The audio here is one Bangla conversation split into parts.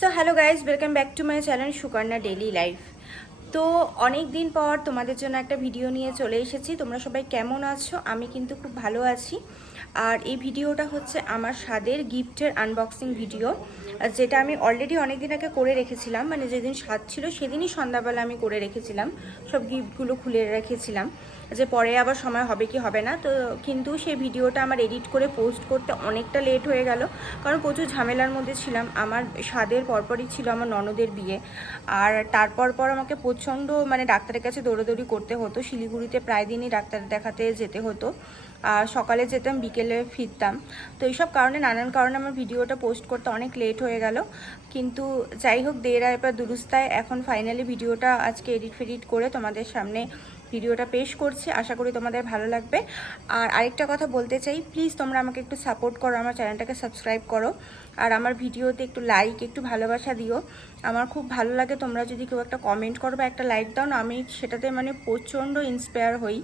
So hello guys welcome back to my channel Sukarna daily life তো অনেক দিন পর তোমাদের জন্য একটা ভিডিও নিয়ে চলে এসেছি। তোমরা সবাই কেমন আছো? আমি কিন্তু খুব ভালো আছি। আর এই ভিডিওটা হচ্ছে আমার স্বাদের গিফটের আনবক্সিং ভিডিও যেটা আমি অলরেডি অনেক দিন আগে করে রেখেছিলাম। মানে যেদিন স্বাদ ছিল, সেদিনই সন্ধ্যাবেলা আমি করে রেখেছিলাম। সব গিফটগুলো খুলে রেখেছিলাম। যে পরে আবার সময় হবে কি হবে না, তো কিন্তু সেই ভিডিওটা আমার এডিট করে পোস্ট করতে অনেকটা লেট হয়ে গেল। কারণ প্রচুর ঝামেলার মধ্যে ছিলাম। আমার স্বাদের পরপরই ছিল আমার ননদের বিয়ে। আর তারপর পর আমাকে প্রচণ্ড মানে ডাক্তারের কাছে দৌড়োদৌড়ি করতে হতো। শিলিগুড়িতে প্রায় দিনই ডাক্তার দেখাতে যেতে হতো। আর সকালে যেতাম, বিকেলে ফিরতাম। তো এইসব কারণে, নানান কারণে আমার ভিডিওটা পোস্ট করতে অনেক লেট হয়ে গেল। কিন্তু যাই হোক দেরা এবার দুরুস্তায় এখন ফাইনালি ভিডিওটা আজকে এডিট ফেডিট করে তোমাদের সামনে ভিডিওটা পেশ করছি, আশা করি তোমাদের ভালো লাগবে। আর আরেকটা কথা বলতে চাই প্লিজ তোমরা আমাকে একটু সাপোর্ট করো, আমার চ্যানেলটাকে সাবস্ক্রাইব করো। আর আমার ভিডিওতে একটু লাইক একটু ভালোবাসা দিও। আমার খুব ভালো লাগে তোমরা যদি কেউ একটা কমেন্ট করো বা একটা লাইক দাও না, আমি সেটাতে মানে প্রচণ্ড ইন্সপায়ার হই।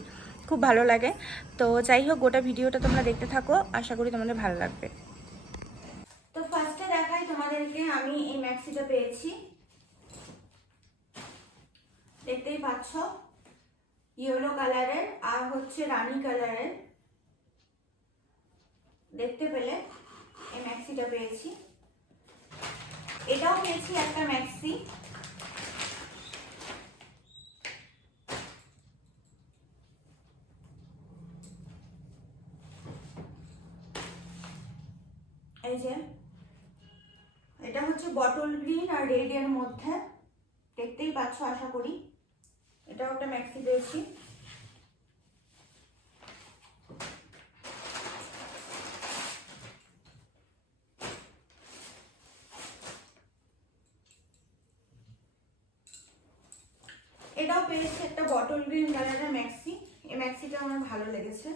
খুব ভালো লাগে। তো যাই হোক, গোটা ভিডিওটা তোমরা দেখতে থাকো, আশা করি তোমাদের ভালো লাগবে। তো ফার্স্টে দেখাই তোমাদেরকে, আমি এই ম্যাক্সিটা পেয়েছি। দেখতেই পাচ্ছ? ইয়েলো কালারের আর হচ্ছে রানী কালারের। দেখতে পেলে এই ম্যাক্সিটা পেয়েছি। এটাও পেয়েছি একটা ম্যাক্সি। এই যে, এটা হচ্ছে বটল গ্রিন আর রেড এর মধ্যে। দেখতেই পাচ্ছ, আশা করি। এটাও একটা ম্যাক্সি পেয়েছি। এটাও পেয়েছি একটা বটল গ্রিন কালারের ম্যাক্সি। এই ম্যাক্সিটা আমার ভালো লেগেছে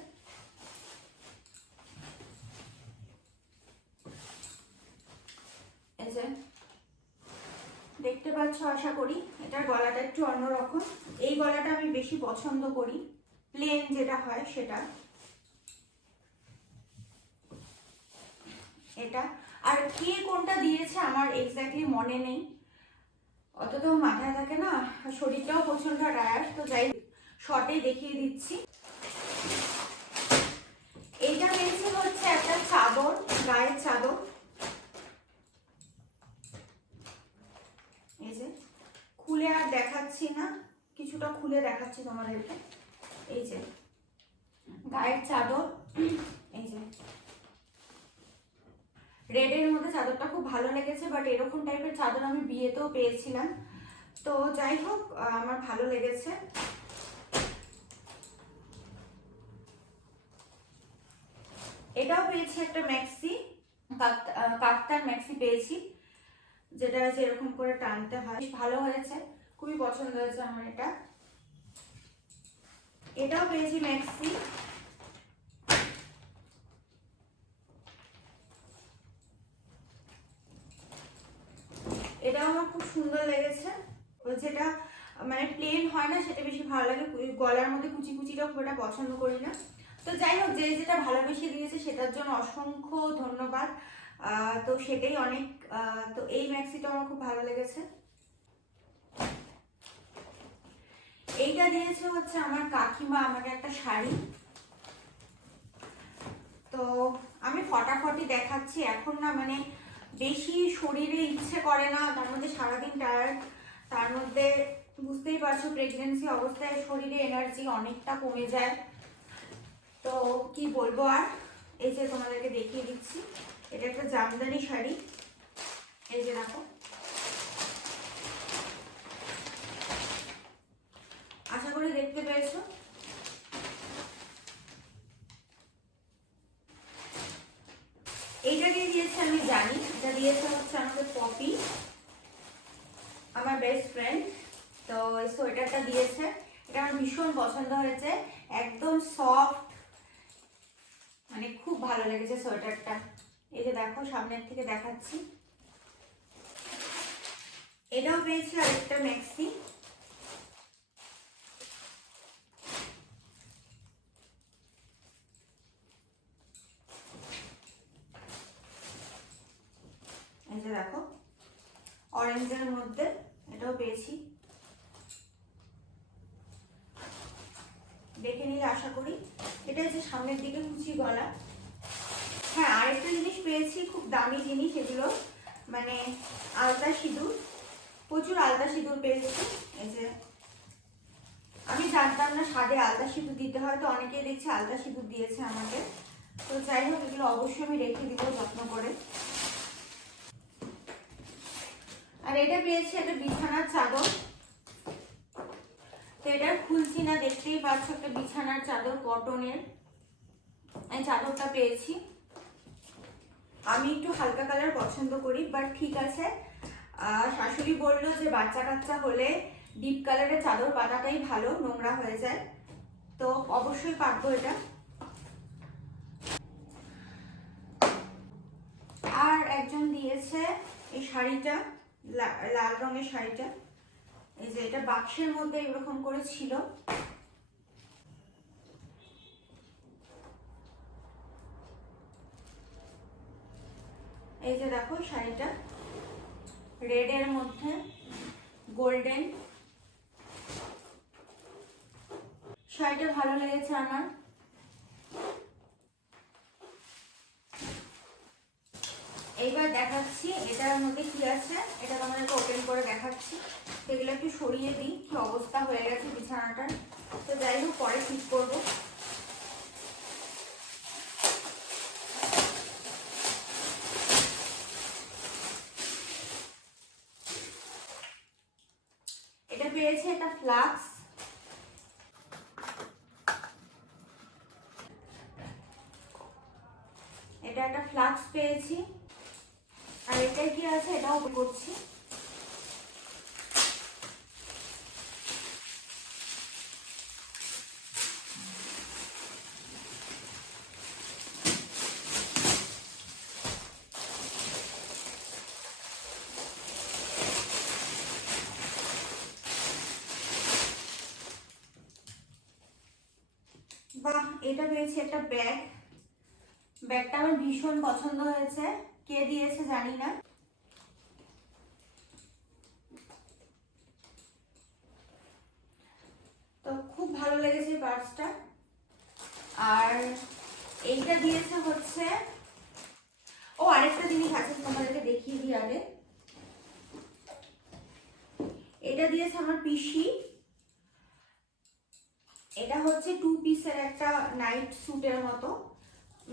এই যে দেখতে পাচ্ছ আশা করি, এটার গলাটা একটু অন্যরকম। এই গলাটা আমি বেশি পছন্দ করি প্লেন যেটা হয় সেটা। এটা। আর কে কোনটা দিয়েছে আমার এক্স্যাক্টলি মনে নেই। অত তো মাথায় থাকে না, শরীরটাও প্রচণ্ড ডায়ার তো যাই শর্টে দেখিয়ে দিচ্ছি এইটা পেয়েছি হচ্ছে একটা চাদর গায়ের চাদর এই যে খুলে আর দেখাচ্ছি না কিছুটা খুলে দেখাচ্ছি তোমাদেরকে। এই যে গায়ের চাদর এই যে। রেডের মধ্যে চাদরটা খুব ভালো লেগেছে বাট এরকম টাইপের চাদর আমি বিয়েতেও পেয়েছিলাম। তো যাই হোক আমার ভালো লেগেছে। এটাও পেয়েছি একটা ম্যাক্সি আহ, ম্যাক্সি পেয়েছি যেটা যেরকম করে টানতে হয়। ভালো হয়েছে খুবই পছন্দ হয়েছে আমার এটা। এটাও পেয়েছি ম্যাক্সি। এটাও আমার খুব সুন্দর লেগেছে। যেটা মানে প্লেন হয় না, সেটা বেশি ভালো লাগে। গলার মধ্যে কুচি কুচিটাও খুব একটা পছন্দ করি না। তো যাই হোক, যে যেটা ভালোবেসে দিয়েছে, সেটার জন্য অসংখ্য ধন্যবাদ। তো সেটাই অনেক তো এই ম্যাক্সিটা আমার খুব ভালো লেগেছে। এইটা দিয়েছে হচ্ছে আমার কাকিমা আমাকে একটা শাড়ি। তো আমি ফটাফটি দেখাচ্ছি। এখন না মানে বেশি শরীরে ইচ্ছে করে না, তার মধ্যে সারাদিন টায়ার্ড তার মধ্যে বুঝতেই পারছ প্রেগনেন্সি অবস্থায় শরীরে এনার্জি অনেকটা কমে যায়। তো কি বলব আর? এই যে তোমাদেরকে দেখিয়ে দিচ্ছি। এটা একটা জামদানি শাড়ি। এই যে দেখো আশা পেয়েছ এইটা দিয়ে দিয়েছে আমি জানি, এটা দিয়েছে হচ্ছে আমাদের পপি, আমার বেস্ট ফ্রেন্ড তো এই সোয়েটারটা দিয়েছে। এটা আমার ভীষণ পছন্দ হয়েছে, একদম সফট মানে খুব ভালো লেগেছে সোয়েটারটা। এই যে দেখো, সামনের থেকে দেখাচ্ছি। এটাও পেয়েছি আরেকটা ম্যাক্সি দেখো। অরেঞ্জের মধ্যে এটাও পেয়েছি। দেখে নিলে আশা করি। এটা হচ্ছে সামনের দিকে কুচি গলা। হ্যাঁ আরেকটা জিনিস পেয়েছি, খুব দামি জিনিস এগুলো। মানে আলতা সিঁদুর। প্রচুর আলতা সিঁদুর পেয়েছি। এই যে, আমি জানতাম না স্বাদে আলতা সিঁদুর দিতে হয়। তো অনেকেই দেখছি আলতা সিঁদুর দিয়েছে আমাকে। তো যাই হোক, এগুলো অবশ্যই আমি রেখে দিব যত্ন করে। আর এটা পেয়েছি একটা বিছানার চাদর। তো এটা খুলছি না, দেখতেই পাচ্ছ একটা বিছানার চাদর কটনের এই চাদরটা পেয়েছি। আমি একটু হালকা কালার পছন্দ করি বাট ঠিক আছে। শাশুড়ি বলল যে বাচ্চা কাচ্চা হলে ডিপ কালারের চাদর পাতাটাই ভালো, নোংরা হয়ে যায়। তো অবশ্যই পাতবো এটা। আর একজন দিয়েছে এই শাড়িটা। লাল রঙের শাড়িটা। এই যে এটা বাক্সের মধ্যে এরকম করে ছিল। এই যে দেখো শাড়িটা। রেড এর মধ্যে গোল্ডেন শাড়িটা ভালো লেগেছে আমার। এইবার দেখাচ্ছি, এটার মধ্যে কি আছে? এটা তোমাদেরকে ওপেন করে দেখাচ্ছি। তো এগুলো একটু সরিয়ে দিই, কি অবস্থা হয়ে গেছে বিছানাটার তো যাই হোক, পরে ঠিক করব। এটা পেয়েছে এটা ফ্লাক্স। এটা একটা ফ্লাক্স পেয়েছি। আর এটা কি আছে? এটাও করছি। বাহ, এটা পেয়েছি একটা ব্যাগ। ব্যাগটা আমার ভীষণ পছন্দ হয়েছে। কে দিয়েছে জানি না। তো খুব ভালো লেগেছে পার্সটা। আর এইটা দিয়েছে হচ্ছে, ও আরেকটা জিনিস আছে, তোমাদেরকে দেখিয়ে দিই আগে। এটা দিয়েছে আমার পিসি। এটা হচ্ছে টু পিসের একটা নাইট স্যুটের মতো।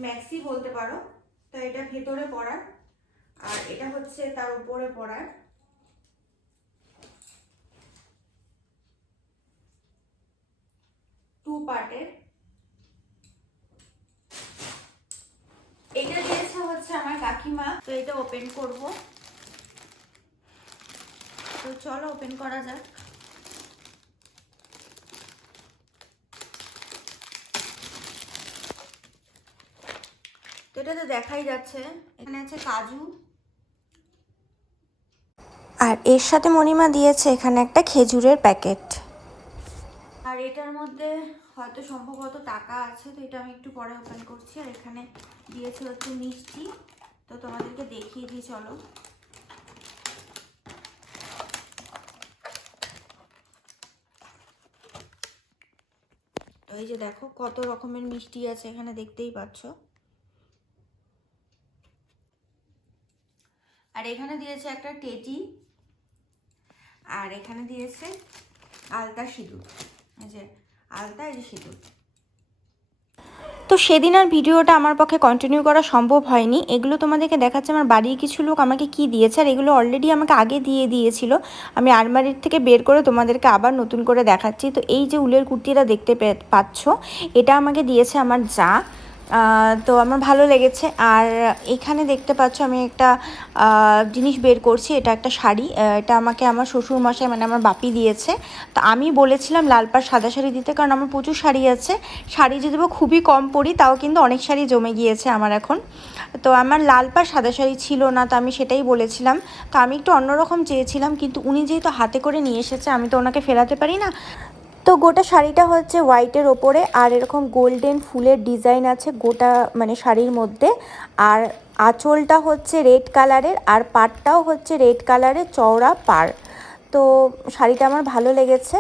ম্যাক্সি বলতে পারো। তো এটা ভেতরে পরার আর এটা হচ্ছে তার উপরে পরার টু পার্টের। এটা দিয়েছে হচ্ছে আমার কাকিমা, তো এটা ওপেন করব। তো চলো ওপেন করা যাক। তো এটা তো দেখাই যাচ্ছে। এখানে আছে কাজু। আর এর সাথে মণিমা দিয়েছে এখানে একটা খেজুরের প্যাকেট। আর এটার মধ্যে হয়তো সম্ভবত টাকা আছে তো এটা আমি একটু পরে ওপেন করছি। আর এখানে দিয়েছে হচ্ছে মিষ্টি। তো তোমাদেরকে দেখিয়ে দিই চলো। তো এই যে দেখো কত রকমের মিষ্টি আছে এখানে দেখতেই পাচ্ছ। আর এখানে দিয়েছে একটা টেটি, আর এখানে দিয়েছে আলতা সিঁদুর। এই যে, আলতা এই যে সিঁদুর। তো সেদিন আর ভিডিওটা আমার পক্ষে কন্টিনিউ করা সম্ভব হয়নি। এগুলো তোমাদেরকে দেখাচ্ছে আমার বাড়ির কিছু লোক আমাকে কি দিয়েছে, আর এগুলো অলরেডি আমাকে আগে দিয়ে দিয়েছিল। আমি আলমারির থেকে বের করে তোমাদেরকে আবার নতুন করে দেখাচ্ছি। তো এই যে উলের কুর্তিটা দেখতে পাচ্ছ, এটা আমাকে দিয়েছে আমার যা। তো আমার ভালো লেগেছে। আর এখানে দেখতে পাচ্ছ আমি একটা জিনিস বের করছি, এটা একটা শাড়ি। এটা আমাকে আমার শ্বশুর মশাই মানে আমার বাপি দিয়েছে। তো আমি বলেছিলাম লাল পাড় সাদা শাড়ি দিতে, কারণ আমার প্রচুর শাড়ি আছে। শাড়ি যদি বা খুবই কম পরি, তাও কিন্তু অনেক শাড়ি জমে গিয়েছে আমার এখন। তো আমার লাল পাড় সাদা শাড়ি ছিল না, তো আমি সেটাই বলেছিলাম। তো আমি একটু অন্যরকম চেয়েছিলাম, কিন্তু উনি যেহেতু হাতে করে নিয়ে এসেছে, আমি তো ওনাকে ফেরাতে পারি না। তো গোটা শাড়িটা হচ্ছে হোয়াইটের ওপরে, আর এরকম গোল্ডেন ফুলের ডিজাইন আছে গোটা মানে শাড়ির মধ্যে। আর আঁচলটা হচ্ছে রেড কালারের আর পাড়টাও হচ্ছে রেড কালারের চওড়া পাড় তো শাড়িটা আমার ভালো লেগেছে।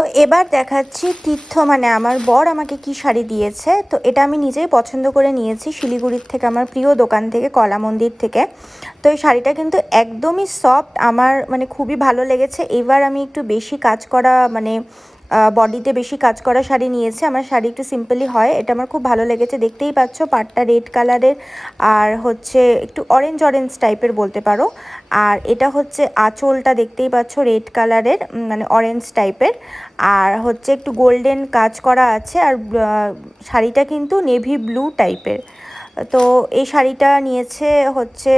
তো এবার দেখাচ্ছি তীর্থ মানে আমার বর আমাকে কি শাড়ি দিয়েছে। তো এটা আমি নিজেই পছন্দ করে নিয়েছি শিলিগুড়ির থেকে, আমার প্রিয় দোকান থেকে, কলা মন্দির থেকে। তো এই শাড়িটা কিন্তু একদমই সফট আমার মানে খুবই ভালো লেগেছে। এবার আমি একটু বেশি কাজ করা মানে বডিতে বেশি কাজ করা শাড়ি নিয়েছে। আমার শাড়ি একটু সিম্পলি হয়। এটা আমার খুব ভালো লেগেছে। দেখতেই পাচ্ছ, পাটটা রেড কালারের আর হচ্ছে একটু অরেঞ্জ অরেঞ্জ টাইপের বলতে পারো। আর এটা হচ্ছে আঁচলটা দেখতেই পাচ্ছ রেড কালারের মানে অরেঞ্জ টাইপের আর হচ্ছে একটু গোল্ডেন কাজ করা আছে। আর শাড়িটা কিন্তু নেভি ব্লু টাইপের তো এই শাড়িটা নিয়েছে হচ্ছে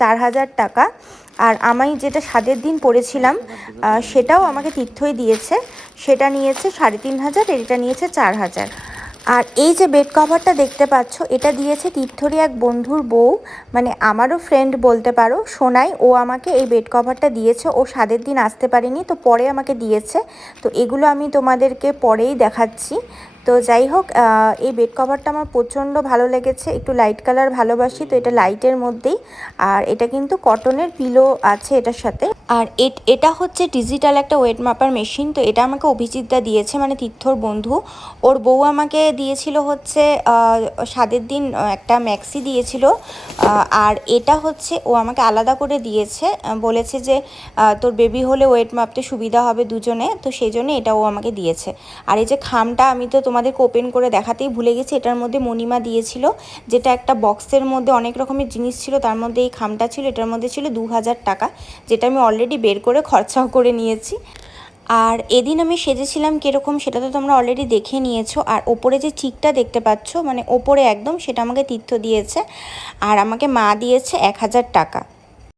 চার হাজার টাকা। আর আমি যেটা সাদের দিন পরেছিলাম আহ, সেটাও আমাকে তীর্থই দিয়েছে। সেটা নিয়েছে সাড়ে তিন হাজার এটা নিয়েছে চার হাজার। আর এই যে বেড কভারটা দেখতে পাচ্ছ এটা দিয়েছে তীর্থরই এক বন্ধুর বউ মানে আমারও ফ্রেন্ড বলতে পারো সোনাই। ও আমাকে এই বেড কভারটা দিয়েছে ও সাদের দিন আসতে পারেনি তো পরে আমাকে দিয়েছে। তো এগুলো আমি তোমাদেরকে পরেই দেখাচ্ছি। তো যাই হোক এই বেড কভারটা আমার প্রচণ্ড ভালো লেগেছে। একটু লাইট কালার ভালোবাসি, তো এটা লাইটের মধ্যেই। আর এটা কিন্তু কটনের পিলো আছে এটার সাথে। আর এট- হচ্ছে ডিজিটাল একটা ওয়েট মাপার মেশিন তো এটা আমাকে অভিজিৎদা দিয়েছে মানে তীর্থর বন্ধু। ওর বউ আমাকে দিয়েছিল হচ্ছে সাদের দিন একটা ম্যাক্সি দিয়েছিল। আর এটা হচ্ছে, ও আমাকে আলাদা করে দিয়েছে। বলেছে যে তোর বেবি হলে ওয়েট মাপতে সুবিধা হবে দুজনে, তো সেই জন্য এটা ও আমাকে দিয়েছে। আর এই যে খামটা, আমি তো তোমাদেরকে ওপেন করে দেখাতেই ভুলে গেছি। এটার মধ্যে মণিমা দিয়েছিল, যেটা একটা বক্সের মধ্যে অনেক রকমের জিনিস ছিল, তার মধ্যে এই খামটা ছিল, এটার মধ্যে ছিল দু হাজার টাকা, যেটা আমি অলরেডি বের করে খরচাও করে নিয়েছি। আর এদিন আমি সেজেছিলাম কীরকম সেটা তো তোমরা অলরেডি দেখে নিয়েছো। আর ওপরে যে চিকটা দেখতে পাচ্ছ মানে ওপরে একদম সেটা আমাকে তীর্থ দিয়েছে। আর আমাকে মা দিয়েছে এক হাজার টাকা।